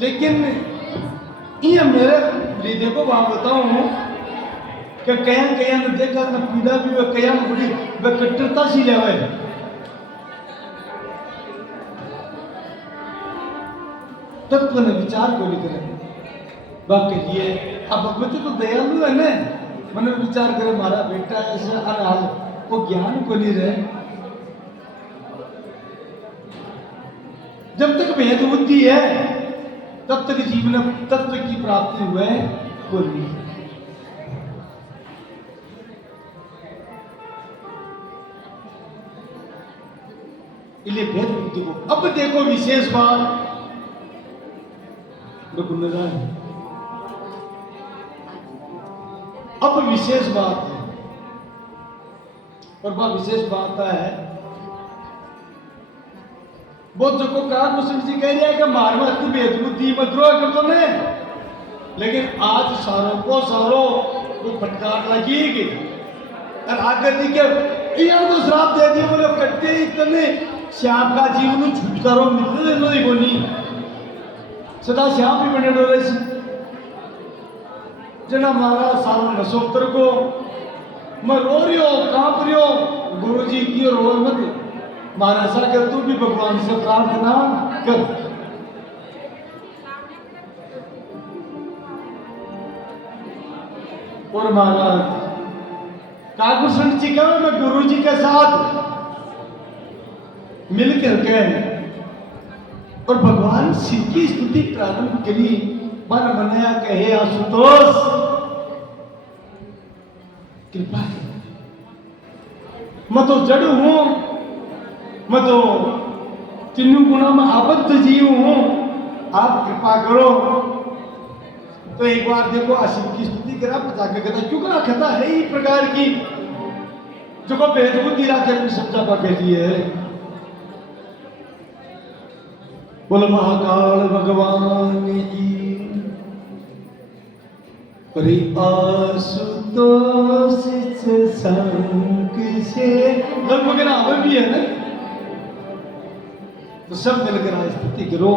लेकिन ये मेरे लिए देखो वहां बताऊं कि कया ने देखा ना पीड़ा भी वे कया में बड़ी वे कट्टरता सी लेवे तत्व ने विचार को नहीं करे बाकी ये अब भगवती तो दयालु है ना मन विचार करे मारा बेटा ऐसे हाल वो ज्ञान को नहीं रहे जब तक भेद बुद्धि है तब तक जीवन तत्व की प्राप्ति हुए को नहीं। इसलिए भेद बुद्धि को अब देखो विशेष बात अब विशेष बात है और वह विशेष बात है बहुत जो कहा मुस्लिम जी कह रहे हैं कि मारवा की भेद बुद्धि मत द्रोह कर दो ने लेकिन आज सारों को वो फटकार लगेगी और आकर दी के तो श्राप दे दिए बोले कट्टे इतने श्याम का जीवन छुटकारो मिलने नहीं बोली सदा श्याम भी बने डोरे से जना मारा सालों नसोत्तर को मैं रो रही हो कांप रही हो गुरु जी की रो मत महाराज सर कर तू भी भगवान से प्रार्थना कर और महाराज काकुशरण जी का मैं गुरु जी के साथ मिलकर के और भगवान शिव की स्तुति प्रारंभ करी मन मनाया कहे आशुतोष कृपा मैं तो जड़ हूं मैं तो तीनों गुणों में आबद्ध जीव हूं आप कृपा करो तो एक बार देखो शिव की स्तुति करा जाकर कहता क्यों करा कहता है ही प्रकार की जो को भेद बुद्धि राखे अपनी सच्चा पा लिए बोल महाकाल भगवान की परि आशुतोष संग से लगभग ना हमें भी है ना तो सब मिलकर आज स्तुति करो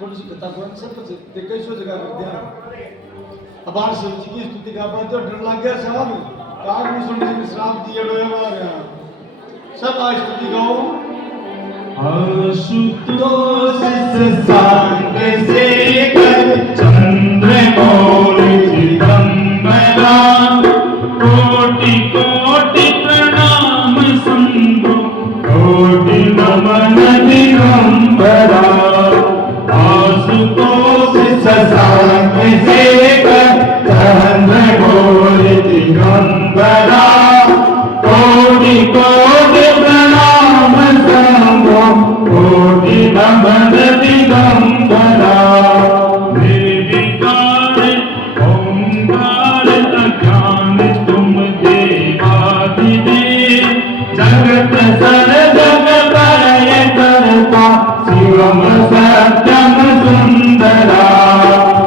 थोड़ी सी कथा को सब देखो सो जगह कर दिया अब आज शिव जी की स्तुति का बात तो डर लग गया साहब काग में सुन जी श्राप दिए डोए मारे सब आज स्तुति गाओ आशुतोष संग से कर चंद्रमौल चिदंबरा कोटि कोटि प्रणाम शंभो कोटि नमन दिगंबरा आशुतोष संग से कर चंद्रमौल दिगंबरा कोटि कोटि प्रणाम शंभो कोटि नमन दिगंबरा निर्विकार ओंकार अज्ञान तुम देवादिदेव जगत सर जग प्रलय करता शिवम सत्यम सुंदरा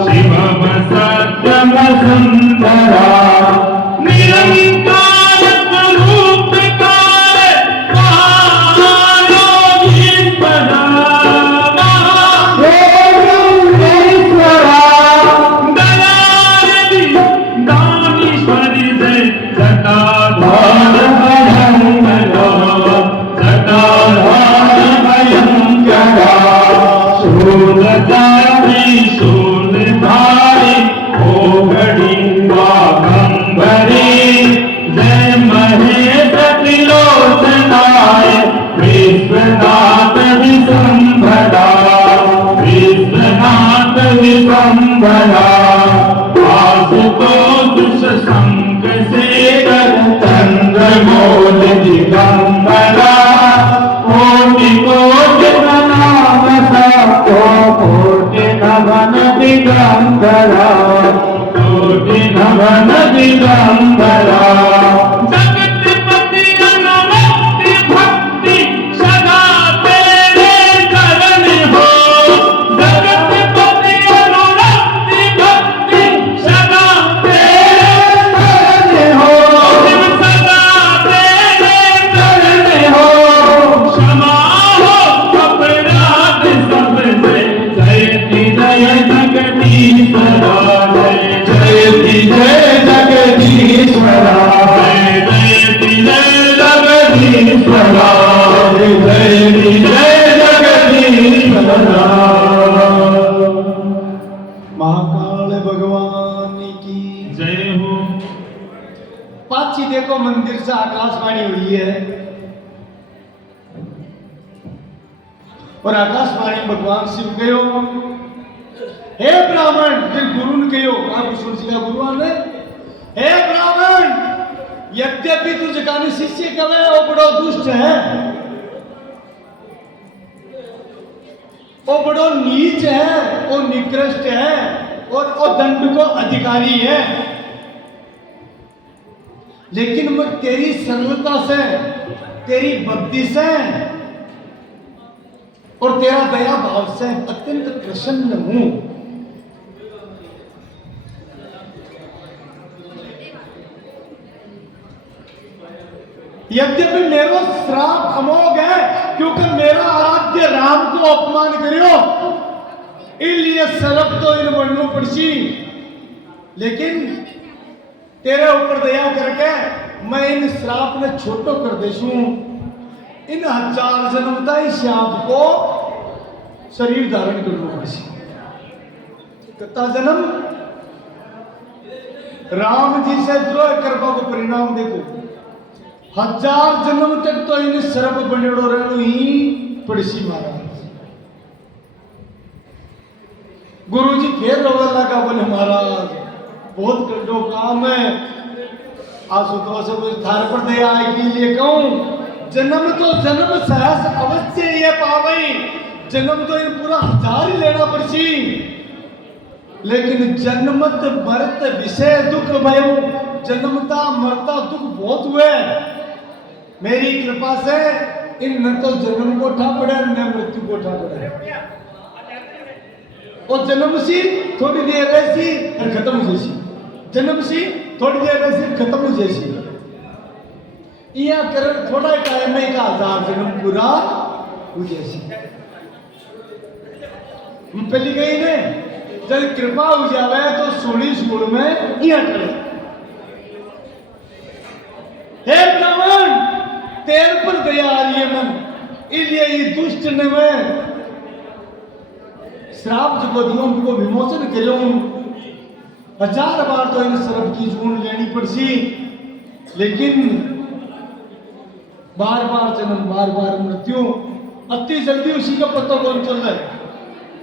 शिवम सत्यम सुंदरा निरंकार स्वरूप विश्वनाथ विशंभरा विश्वनाथ विशंभरा आशुतोष संग शेखर चंद्रमौल दिगंबरा कोटि कोटि प्रणाम सबको कोटि नमन दिगंबरा कोटि नमन दिगंबरा के को मंदिर से आकाशवाणी हुई है और आकाशवाणी भगवान शिव कहो हे ब्राह्मण फिर गुरु ने कहो आप सुन सी का गुरु ने हे ब्राह्मण यद्यपि तुझ गाने शिष्य कवे वो बड़ो दुष्ट है वो बड़ो नीच है वो निकृष्ट है और वो दंड को अधिकारी है लेकिन मैं तेरी सरलता से तेरी भक्ति से और तेरा दया भाव से अत्यंत प्रसन्न हूं यद्यपि मेरा श्राप अमोघ है क्योंकि मेरा आराध्य राम को अपमान करियो इसलिए सरप तो इन वर्णों पड़सी लेकिन तेरे ऊपर दया करके मैं इन श्राप ने छोटो कर देशू इन 1000 जन्मता इस श्याप को शरीर धारण करना पड़सी कितना जन्म राम जी से द्रोह करवा को परिणाम देखो 1000 जन्म तक तो इन सरप बनेड़ो रहनो ही पड़सी महाराज गुरु जी फिर रोने लगा बोले महाराज बहुत कंडो काम है आशुतोष थार पर दया आए के लिए कहूं जन्म तो जन्म सहस अवश्य ये पावई जन्म तो इन पूरा 1000 ही लेना पड़सी लेकिन जन्मत मरत विषय दुख भयो जन्मता मरता दुख बहुत हुए मेरी कृपा से इन न तो जन्म को उठा पड़े न मृत्यु को उठा पड़े और जन्म सी थोड़ी देर ऐसी और खत्म हो जैसी जन्म सी थोड़ी देर ऐसी खत्म हो जैसी यह कर थोड़ा टाइम में का 1000 जन्म पूरा हो जैसी पहली गई ने जब कृपा हो जावे तो 16 गुण में यह करे हे ब्राह्मण तेरे पर दया आ रही है मन इसलिए ये दुष्ट ने मैं श्राप जो दियों को विमोचन करूं 1000 बार तो इन सरप की जून लेनी पड़सी लेकिन बार बार जन्म बार बार मृत्यु अति जल्दी उसी का पता कौन चल रहा है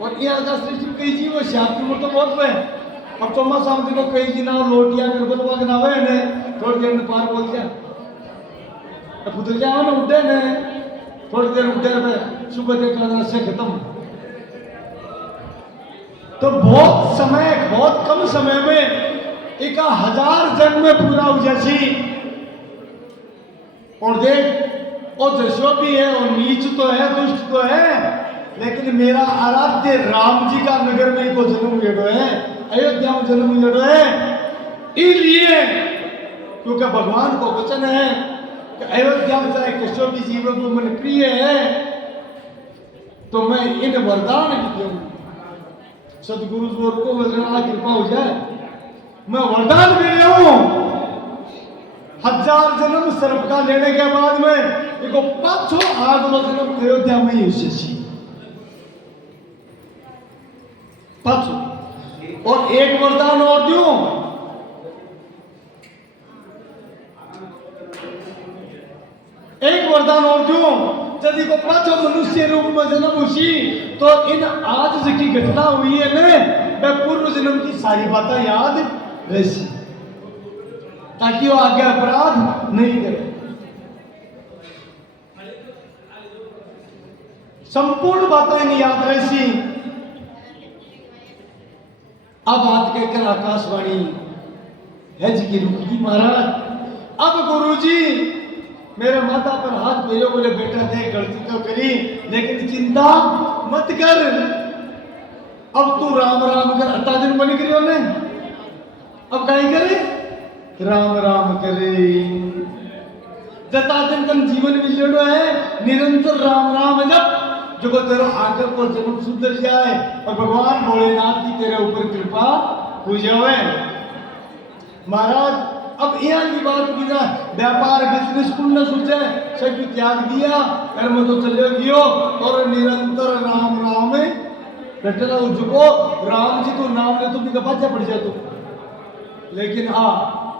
और ये आजा सृष्टि में कई जीव श्याप की उम्र तो बहुत है अब चौमा सामने को कई जी ना लोटिया कर बोलवा के नावे ने थोड़ी देर में पार बोल गया अब उधर जाओ ना उठे ने थोड़ी देर उठे पे सुबह देखा से खत्म तो बहुत कम समय में 1000 जन्म में पूरा हो जैसी और देख और जशो भी है और नीच तो है दुष्ट तो है लेकिन मेरा आराध्य राम जी का नगर में को जन्म लेडो है अयोध्या में जन्म लेडो है इसलिए क्योंकि भगवान को वचन है कि अयोध्या में चाहे किसी भी जीवन को मन प्रिय है तो मैं इन वरदान भी दूंगा सदगुरु जोर को वजरा कृपा हो जाए मैं वरदान दे रहा हूं 1000 जन्म सर्प का लेने के बाद में देखो 508 जन्म अयोध्या में ही उसे और एक वरदान और दूं एक वरदान और दूं यदि को पांचों मनुष्य रूप में जन्म हुई तो इन आज की घटना हुई है ना मैं पूर्व जन्म की सारी बातें याद रही ताकि वो आगे अपराध नहीं करे संपूर्ण बातें नहीं याद रही अब बात कहकर आकाशवाणी है जी की रुकी महाराज अब गुरुजी मेरे माता पर हाथ फेरो बोले बेटा देख गलती तो करी लेकिन चिंता मत कर अब तू राम राम कर 8 दिन बनी करी ने अब कहीं करे राम राम करे जता दिन तन जीवन में जोड़ो है निरंतर राम राम जब जो तेरा आकर को जन्म सुधर जाए और भगवान भोलेनाथ की तेरे ऊपर कृपा हो जाए महाराज अब यहाँ की बात की ना व्यापार बिजनेस कुल न सोचे सब त्याग दिया कर्म तो चले गयो और निरंतर राम राम रटना झुको राम जी को नाम ले तो भी गपाचा पड़ जाए तो लेकिन हाँ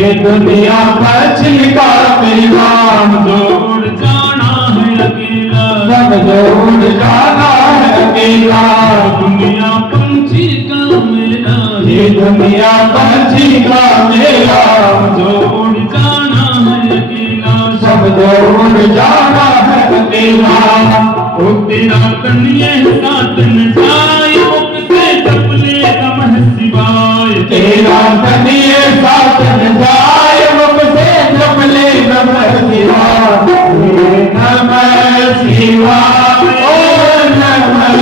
ये दुनिया पछली का मेरा जोड़ जाना है अकेला सब जोड़ जाना है अकेला दुनिया पंछी का मेरा ये दुनिया पंछी का मेरा जोड़ जाना है अकेला सब जोड़ जाना है अकेला ओ तेरा कन्ये साथ न जाए मुख से जपले नमः शिवाय तेरा कन्ये साथ न जाए मुख से जपले नमः शिवाय नमः शिवाय ओम नमः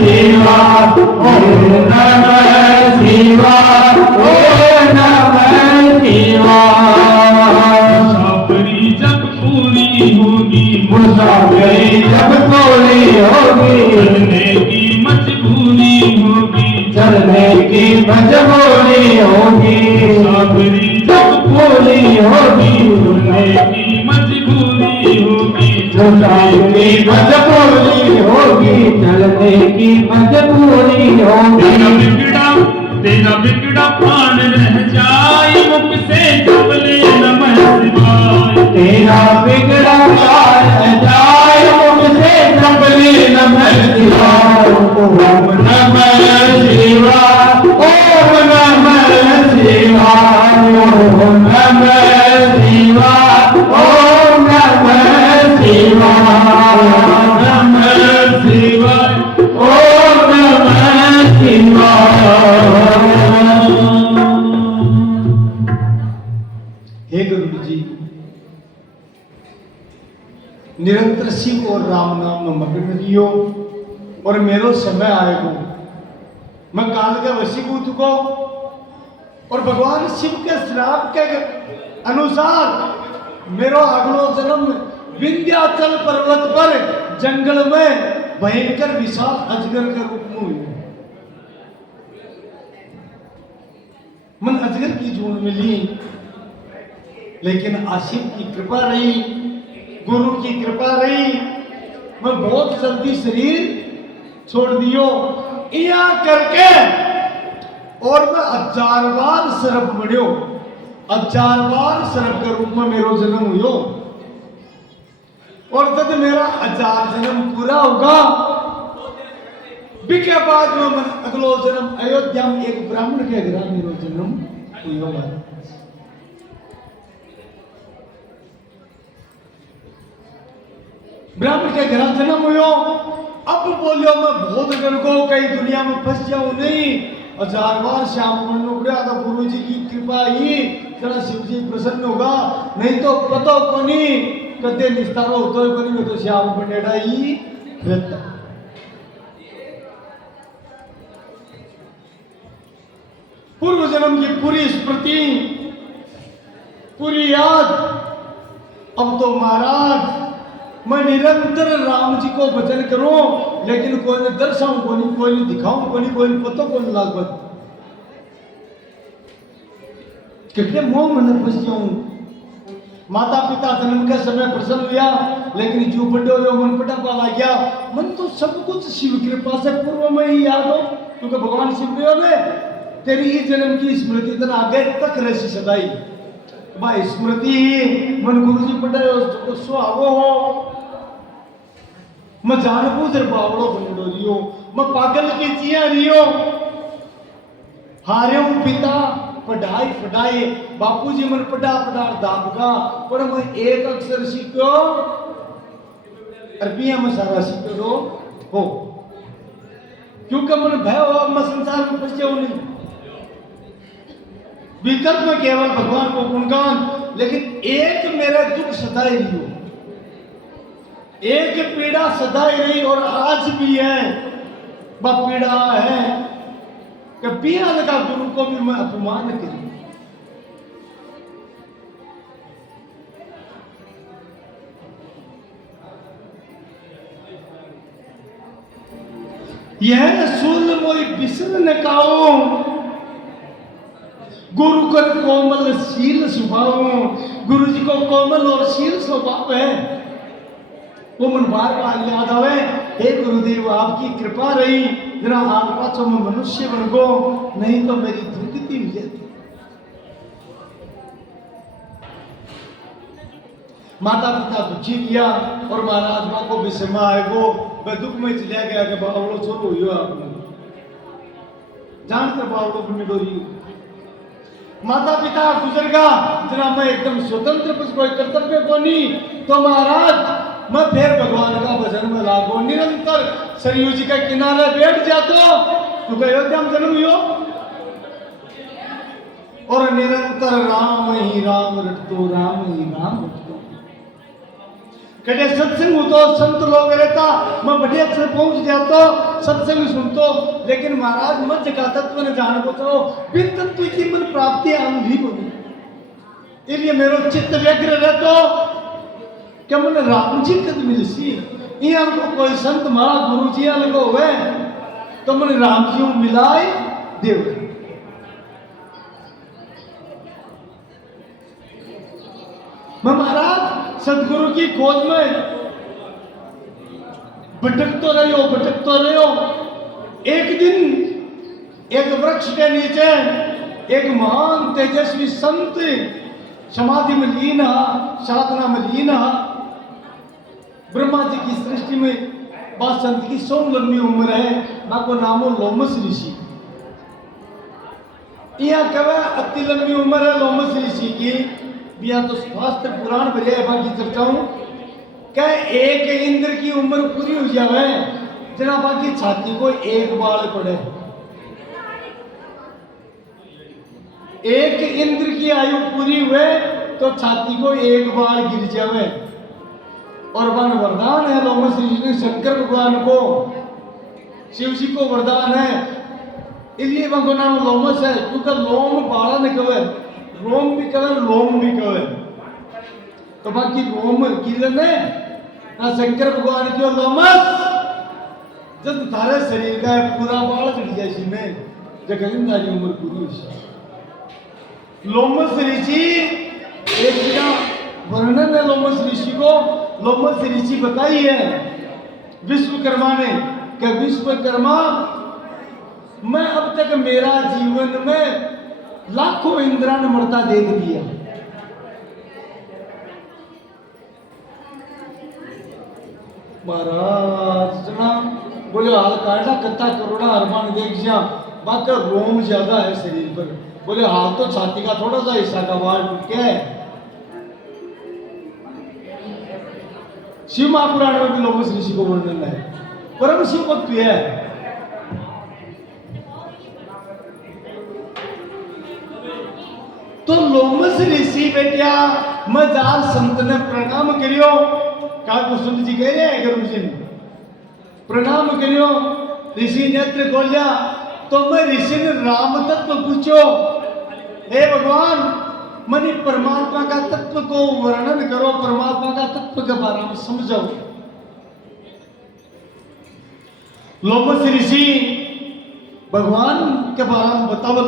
शिवाय ओम नमः शिवाय ओम नमः शिवाय मुसाफरी जब पूरी होगी मुसाफरी जब पूरी होगी चलने की मजबूरी होगी चलने की मजबूरी होगी मुसाफरी जब पूरी होगी चलने की मजबूरी होगी चलने की मजबूरी होगी चलने की मजबूरी होगी तेरा बिगड़ा प्राण रह जाए मुख से जपले नमः शिवाय तेरा बिगड़ा प्राण रह जाए मुख से जपले नमः शिवाय ओम नमः शिवाय ओम नमः शिवाय ओम नमः शिवाय ओम नमः शिवाय नमः शिवाय ओम नमः शिवाय। हे गुरु जी, निरंतर शिव और राम नाम में मग्न रहियो और मेरो समय आएगो मैं काल के वशीभूत को और भगवान शिव के श्राप के अनुसार मेरो अगलो जन्म विंध्याचल पर्वत पर जंगल में भयंकर विशाल अजगर के रूप में हुई। मन अजगर की जून मिली, लेकिन आशिव की कृपा रही, गुरु की कृपा रही, मैं बहुत जल्दी शरीर छोड़ दियो या करके और मैं 1000 बार सर्प बढ़ियो, 1000 बार सर्प के रूप में मेरो जन्म हुयो और तब मेरा 1000 जन्म पूरा होगा बिके बाद में मैं अगलो जन्म अयोध्या में एक ब्राह्मण के घर मेरो जन्म हुआ। ब्राह्मण के घर जन्म हुयो। अब बोलियो मैं बहुत अगर को कई दुनिया में फंस जाऊं नहीं, 1000 बार श्याम बनना पड़ा तो गुरु जी की कृपा ही जरा शिव जी प्रसन्न होगा, नहीं तो पता को नहीं कदे निस्तारो होतो को नहीं, मैं तो श्याम बनेड़ा ही रहता। पूर्व जन्म की पूरी स्मृति, पूरी याद, अब तो महाराज मैं निरंतर राम जी को भजन करूं, लेकिन कोई ने दर्शाऊं को नहीं, कोई ने दिखाऊं को नहीं, कोई ने पता को नहीं लागत कितने मोह में फंस जाऊं। माता पिता जन्म के समय प्रसन्न हुआ, लेकिन जो बड़े हो मन पटापा आ गया। मन तो सब कुछ शिव कृपा से पूर्व में ही याद हो, क्योंकि भगवान शिव ने तेरी ही जन्म की स्मृति तक आगे तक रसी सदाई भाई स्मृति मन गुरु जी पढ़े सुहावो हो। मैं जानबूझ बावड़ो बनो रियो, मैं पागल की चिया रियो, हारे पिता पढ़ाई पढ़ाई बापूजी मन पढ़ा दाबगा, पर मैं एक अक्षर सीखो अरबिया में सारा सीखो हो, क्योंकि मन भय हो मैं संसार में फंसे नहीं। विकल्प में केवल भगवान को गुणगान, लेकिन एक मेरा दुख सदाई रही हो, एक पीड़ा सदाई रही और आज भी है। वह पीड़ा है कि बिना लगा गुरु को भी मैं अपमान करूं। यह सूल मोई बिसर न काओ, गुरु का कोमल शील स्वभाव, गुरु जी को कोमल और शील स्वभाव है, वो मन बार बार याद आवे। हे गुरुदेव आपकी कृपा रही, जरा आप पाछो में मनुष्य बन गो, नहीं तो मेरी दुर्गति हो जाती। माता पिता दुखी किया और महाराज माँ को विषमा आएगो वह दुख में चलिया गया कि बावड़ो छोड़ो हुई आपने जानते बावड़ो पुण्य डोरी माता पिता गुजरगा जना मैं एकदम स्वतंत्र कुछ कोई कर्तव्य को नहीं तो महाराज मैं फिर भगवान का भजन में लागो निरंतर सरयू जी के किनारे बैठ जातो तो अयोध्या में जन्म हुआ और निरंतर राम ही राम रटतो राम ही राम रटतो कटे सत्संग हो तो संत लोग रहता मैं बढ़िया से पहुंच जाता सत्संग सुनतो लेकिन महाराज मत जगा तत्व ने जान को तो बिन तत्व की मन प्राप्ति आम भी बनी इसलिए मेरो चित्त व्यग्र रहतो क्या मन राम जी कद मिलसी ये हमको कोई संत महा गुरु जी लगो हुए तो मन राम जी मिलाए देव मैं महाराज सदगुरु की खोज में भटकतो रहो एक दिन एक वृक्ष के नीचे एक महान तेजस्वी संत समाधि में लीन साधना में लीन ब्रह्मा जी की सृष्टि में बात संत की 100 लंबी उम्र है ना को नामो लोमस ऋषि यह कवे अति लंबी उम्र है लोमस ऋषि की बिया तो शास्त्र पुराण भरे बाकी चर्चाऊं कह एक इंद्र की उम्र पूरी हो जावे जना बाकी छाती को एक बाल पड़े एक इंद्र की आयु पूरी हुए तो छाती को एक बाल गिर जावे और वन वरदान है लोमस ऋषि ने शंकर भगवान को शिव जी को वरदान है इसलिए वह नाम लोमस है क्योंकि लोम बाड़ा ने कहे रोम भी कहे लोम भी कहे तो बाकी रोम किरण है ना शंकर भगवान की लोमस जब थारे शरीर का पूरा बाल चढ़ जाए इसमें जगह उम्र पूरी हो लोमस ऋषि एक वर्णन है लोमस ऋषि को लोमस ऋषि बताई है विश्वकर्मा ने कि विश्वकर्मा मैं अब तक मेरा जीवन में लाखों इंद्रा ने मरता देख दिया महाराज जना बोले हाल काटा कत्ता करोड़ा अरमान देख जा बाकी रोम ज्यादा है शरीर पर बोले हाल तो छाती का थोड़ा सा हिस्सा का बाल टूट गया है शिव महापुराण में भी लोमस ऋषि को वर्णन है परम शिव भक्त है तो लोमस ऋषि बेटिया मजार संत ने प्रणाम करियो का कुसुम जी कह रहे हैं गुरु जी प्रणाम करियो ऋषि नेत्र खोलिया तो मैं ऋषि ने राम तत्व पूछो हे भगवान मनी परमात्मा का तत्व को वर्णन करो परमात्मा का तत्व के बारे में समझाओ लोमस ऋषि भगवान के बारे में बताओ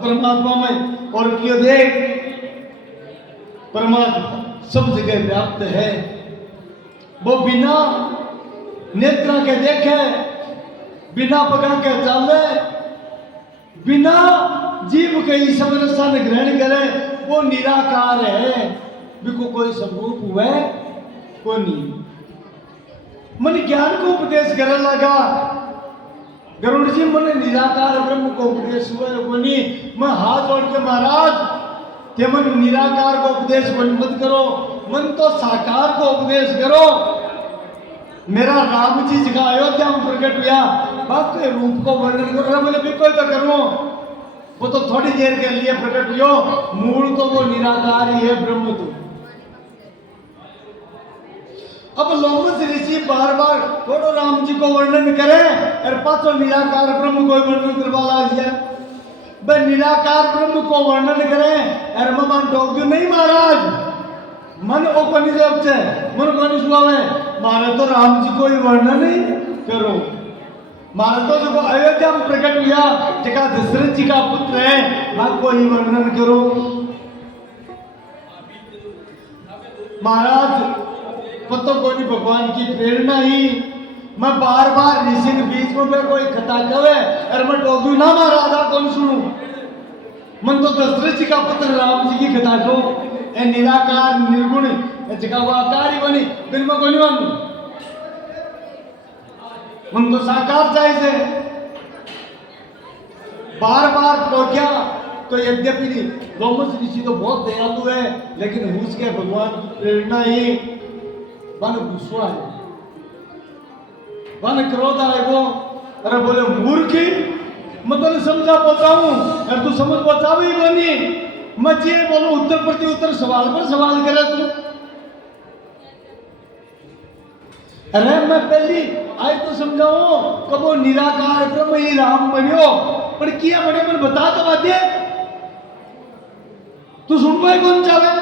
परमात्मा में और क्यों देख परमात्मा सब जगह व्याप्त है वो बिना नेत्र के देखे बिना पकड़ के चले बिना जीव के ईश्वर रसा ने ग्रहण करे वो निराकार है बिको कोई स्वरूप हुए को नहीं मन ज्ञान को उपदेश करने लगा गरुड़ जी मन निराकार ब्रह्म को उपदेश हुआ को नहीं मैं हाथ जोड़ के महाराज ते मन निराकार को उपदेश मत करो मन तो साकार को उपदेश करो मेरा राम जी जगह अयोध्या में प्रकट हुआ बात रूप को वर्णन करो बोले बिल्कुल तो करो वो तो थोड़ी देर के लिए प्रकट हुआ मूल तो वो निराकार ही है ब्रह्म तो अब लोमस ऋषि बार बार थोड़ो राम जी को वर्णन करे और पाछो निराकार ब्रह्म को वर्णन करवा लाग जाए बे निराकार ब्रह्म को वर्णन करे और मन टोक नहीं महाराज मन उपनिषद से मन को सुनावे मारे तो राम जी को ही वर्णन नहीं करो मारे तो जो अयोध्या में प्रकट हुआ जगह दशरथ जी का पुत्र है ना कोई वर्णन करो महाराज पतो कोई भगवान की प्रेरणा ही मैं बार बार ऋषि के बीच में कोई कथा कहे और मैं टोकू ना महाराजा कौन सुनू मन तो दशरथ जी का पुत्र राम जी की कथा को निराकार निर्गुण जगह वो आकार ही बनी बिन में कोनी वन मन तो साकार चाहिए बार बार तो क्या तो यद्यपि रोमस ऋषि तो बहुत दयालु है लेकिन उसके भगवान की प्रेरणा ही वन गुस्सा है वन क्रोध आएगो अरे बोले मूर्खी मैं तो समझा पाता हूँ अरे तू समझ पाता भी बनी मैं ये बोलूं उत्तर प्रति उत्तर सवाल पर सवाल करे तू अरे मैं पहली आज तो समझाओ कब वो निराकार ब्रह्म ही राम बनियो पर किया बने मन बता तो बात तू सुन पाए कौन चाहे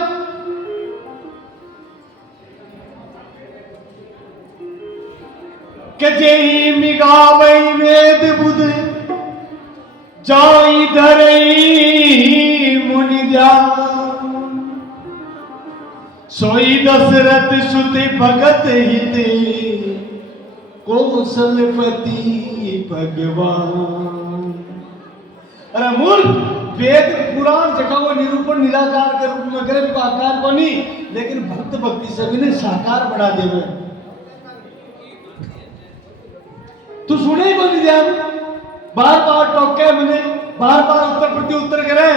के जेही मिगावई वेद बुध जाई धरई मुनि ध्यान सोई दशरथ सुते भगत हिते कौशलपति भगवान अरे मूर्ख वेद पुराण जगह वो निरूपण निराकार के रूप में करे तो आकार बनी लेकिन भक्त भक्ति से भी ने साकार बना देवे तू सुने ही बनी ध्यान बार बार टोके मैंने बार बार उत्तर प्रति उत्तर करे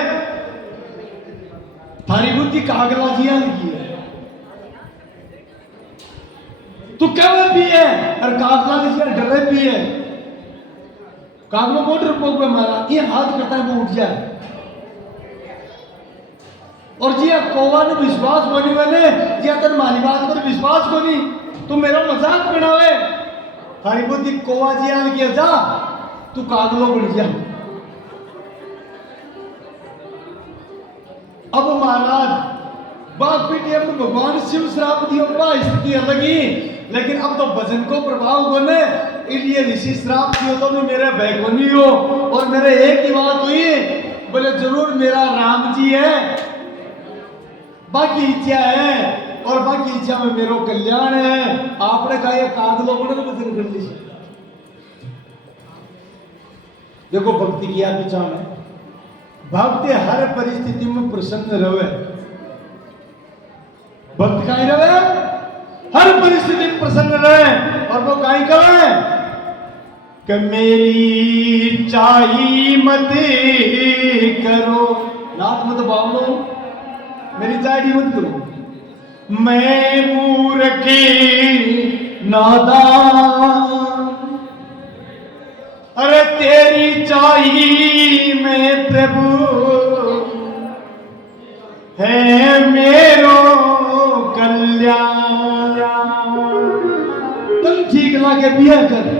थारी बुद्धि कागला जिया की है तू क्या भी है और कागला जिया डरे भी है कागलो को डरपोक में मारा ये हाथ करता है वो उठ जाए और जी कोवा ने विश्वास बनी मैंने जी तेरे मारी बात पर विश्वास बनी तू मेरा मजाक बनावे थारी बुद्धि कोवा जी आने किया जा तू कागलो बढ़ जा अब महाराज बात पीटी तो भगवान शिव श्राप दियो बा स्थिति अलग ही लेकिन अब तो भजन को प्रभाव बने इसलिए ऋषि श्राप दियो तो भी मेरे भयगुनी हो और मेरे एक ही बात हुई बोले जरूर मेरा राम जी है बाकी इच्छा है और बाकी इच्छा में मेरो कल्याण है आपने कहा ये कागलो बने तो भजन कर लीजिए देखो भक्ति किया पीछा में भक्त हर परिस्थिति में प्रसन्न रहे भक्त कहीं रहे हर परिस्थिति में प्रसन्न रहे और वो कहीं करे कि मेरी चाही मत करो नाथ मत बावलो मेरी चाही मत करो मैं मूर्ख नादान अरे तेरी चाही मैं प्रभु है मेरो कल्याण तुम ठीक लागे बिया कर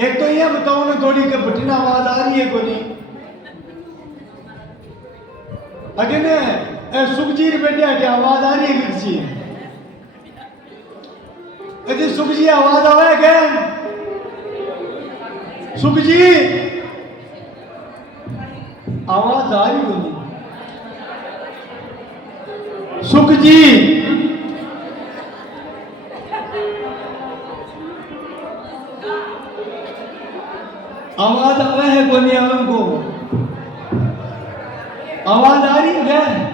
एक तो यह बताओ ना थोड़ी के बटन आवाज आ रही है कोई अगे सुखजी बेटे अगे आवाज आ रही है किसी अजय सुखजी आवाज आवे क्या सुखजी आवाज आ रही होगी सुखजी आवाज आवे है कोनी आवे को आवाज आ रही है क्या